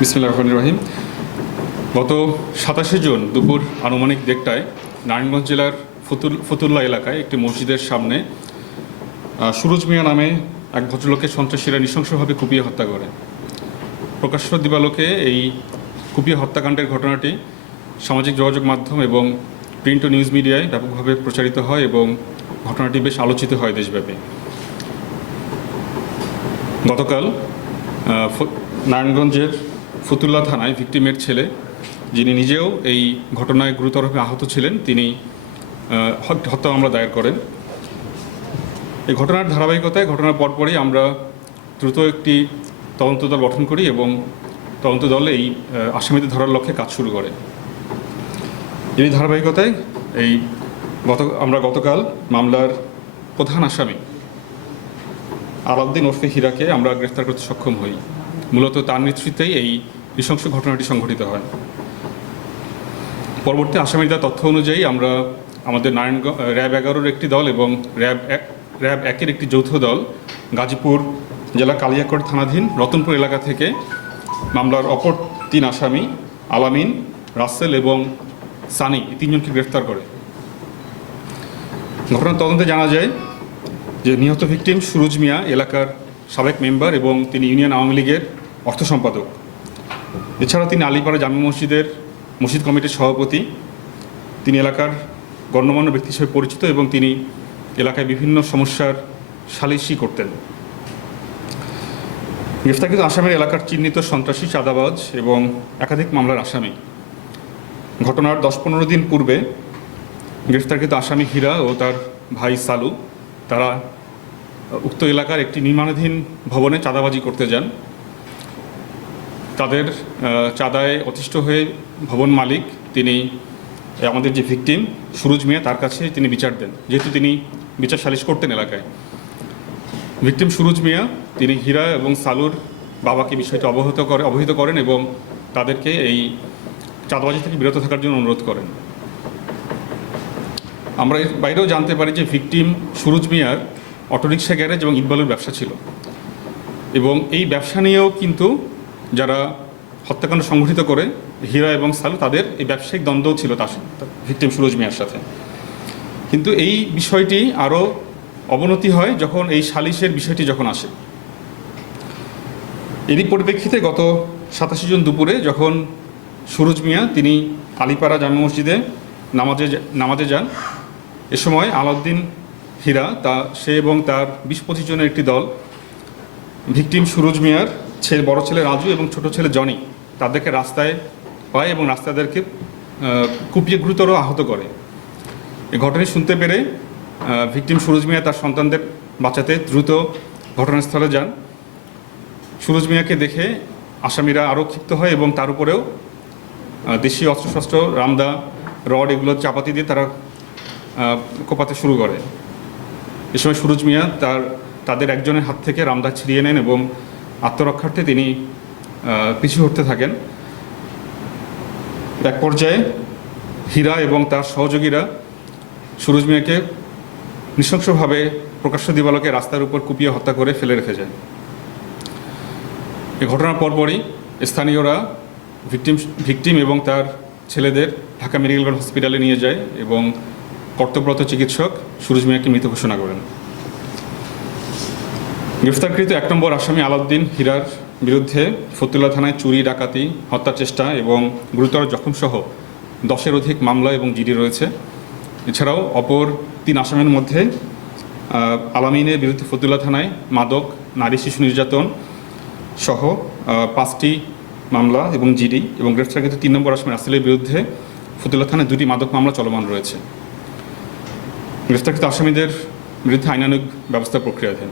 বিসমিল্লাহ রহমান রহিম। গত সাতাশে জুন দুপুর আনুমানিক দেড়টায় নারায়ণগঞ্জ জেলার ফতুল, ফতুল্লা এলাকায় একটি মসজিদের সামনে সুরজ মিয়া নামে এক ভদ্রলোকের সন্ত্রাসীরা নৃশংসভাবে কুপিয়ে হত্যা করে। প্রকাশ্য দিবালোকে এই কুপিয়ে হত্যাকাণ্ডের ঘটনাটি সামাজিক যোগাযোগ মাধ্যম এবং প্রিন্ট ও নিউজ মিডিয়ায় ব্যাপকভাবে প্রচারিত হয় এবং ঘটনাটি বেশ আলোচিত হয় দেশব্যাপী। গতকাল নারায়ণগঞ্জের ফতুল্লা থানায় ভিকটিমের ছেলে, যিনি নিজেও এই ঘটনায় গুরুতরভাবে আহত ছিলেন, তিনি হত্যা মামলা দায়ের করেন। এই ঘটনার ধারাবাহিকতায়, ঘটনার পরপরই আমরা দ্রুত একটি তদন্ত দল গঠন করি এবং তদন্ত দল এই আসামিদের ধরার লক্ষ্যে কাজ শুরু করে। এই ধারাবাহিকতায় এই গত, আমরা গতকাল মামলার প্রধান আসামি, আলাউদ্দিন ওরফে হীরাকে আমরা গ্রেফতার করতে সক্ষম হই। মূলত তার নেতৃত্বেই এই নৃশংস ঘটনাটি সংঘটিত হয়। পরবর্তী আসামি আসামিদের তথ্য অনুযায়ী আমরা আমাদের নারায়ণগঞ্জ র্যাব এগারোর একটি দল এবং র্যাব র্যাব একের একটি যৌথ দল গাজীপুর জেলা কালিয়াকড় থানাধীন রতনপুর এলাকা থেকে মামলার অপর তিন আসামি আলামিন, রাসেল এবং সানি এই তিনজনকে গ্রেফতার করে। ঘটনার তদন্তে জানা যায় যে নিহত ভিকটিম সুরজ মিয়া এলাকার সাবেক মেম্বার এবং তিনি ইউনিয়ন আওয়ামী লীগের অর্থ সম্পাদক। এছাড়া তিনি আলিপাড়া জামে মসজিদের মসজিদ কমিটির সভাপতি। তিনি এলাকার গণ্যমান্য ব্যক্তি হিসেবে পরিচিত এবং তিনি এলাকায় বিভিন্ন সমস্যার সালিশি করতেন। গ্রেফতারকৃত আসামের এলাকার চিহ্নিত সন্ত্রাসী চাঁদাবাজ এবং একাধিক মামলার আসামি। ঘটনার দশ পনেরো দিন পূর্বে গ্রেফতারকৃত আসামি হীরা ও তার ভাই সালু, তারা উক্ত এলাকার একটি নির্মাণাধীন ভবনে চাঁদাবাজি করতে যান। তাদের চাঁদায় অতিষ্ঠ হয়ে ভবন মালিক তিনি আমাদের যে ভিকটিম, সুরজ মিয়া, তার কাছে তিনি বিচার দেন, যেহেতু তিনি বিচার সালিশ করতেন এলাকায়। ভিকটিম সুরজ মিয়া, তিনি হীরা এবং সালুর বাবাকে বিষয়টি অবহিত করে, অবহিত করেন এবং তাদেরকে এই চাঁদাবাজি থেকে বিরত থাকার জন্য অনুরোধ করেন। আমরা এর বাইরেও জানতে পারি যে ভিকটিম সুরজ মিয়ার অটোরিকশা গ্যারেজ এবং ইটবালুর ব্যবসা ছিল। এবং এই ব্যবসা নিয়েও কিন্তু যারা হত্যাকাণ্ড সংঘটিত করে, হীরা এবং সালু, তাদের এই ব্যবসায়িক দ্বন্দ্বও ছিল তার ভিক্টিম সুরজ মিয়ার সাথে। কিন্তু এই বিষয়টি আরও অবনতি হয় যখন এই সালিশের বিষয়টি যখন আসে। এরই পরিপ্রেক্ষিতে গত সাতাশি জন দুপুরে যখন সুরজ মিয়া, তিনি আলিপাড়া জামে মসজিদে নামাজে নামাজে যান, এ সময় আলাউদ্দিন হীরা, তা, সে এবং তার বিশ পঁচিশ জনের একটি দল, ভিকটিম সুরজ মিয়ার ছেলে, বড় ছেলে রাজু এবং ছোট ছেলে জনি তাদেরকে রাস্তায় পায় এবং রাস্তাদেরকে কুপিয়ে গুরুতর আহত করে। এই ঘটনাটি শুনতে পেরে ভিকটিম সুরজ মিয়া তার সন্তানদের বাঁচাতে দ্রুত ঘটনাস্থলে যান। সুরজ মিয়াকে দেখে আসামিরা আরও ক্ষিপ্ত হয় এবং তার উপরেও দেশীয় অস্ত্রশস্ত্র, রামদা, রড এগুলো চাপাতি দিয়ে তারা কোপাতে শুরু করে। এ সময় সুরজ মিয়া তার, তাদের একজনের হাত থেকে রামদা ছিঁড়িয়ে নেন এবং আত্মরক্ষার্থে তিনি পিছু হটতে থাকেন। এক পর্যায়ে হীরা এবং তার সহযোগীরা সুরজ মিয়াকে নৃশংসভাবে প্রকাশ্য দিবালকে রাস্তার উপর কুপিয়ে হত্যা করে ফেলে রেখে যায়। এই ঘটনার পরপরই স্থানীয়রা ভিকটিম ভিকটিম এবং তার ছেলেদের ঢাকা মেডিকেল কলেজ হসপিটালে নিয়ে যায় এবং কর্তব্যরত চিকিৎসক সুরজ মিয়াকে মৃত ঘোষণা করেন। গ্রেফতারকৃত এক নম্বর আসামি আলাউদ্দিন হীরার বিরুদ্ধে ফতুল্লা থানায় চুরি, ডাকাতি হত্যা চেষ্টা এবং গুরুতর জখমসহ দশের অধিক মামলা এবং জিডি রয়েছে। এছাড়াও অপর তিন আসামের মধ্যে আলামিনের বিরুদ্ধে ফতুল্লা থানায় মাদক, নারী শিশু নির্যাতন সহ পাঁচটি মামলা এবং জিডি এবং গ্রেফতারকৃত তিন নম্বর আসামি রাসেলের বিরুদ্ধে ফতুল্লা থানায় দুটি মাদক মামলা চলমান রয়েছে। গ্রেফতারকৃত আসামিদের বিরুদ্ধে আইনানুগ ব্যবস্থা প্রক্রিয়াধীন।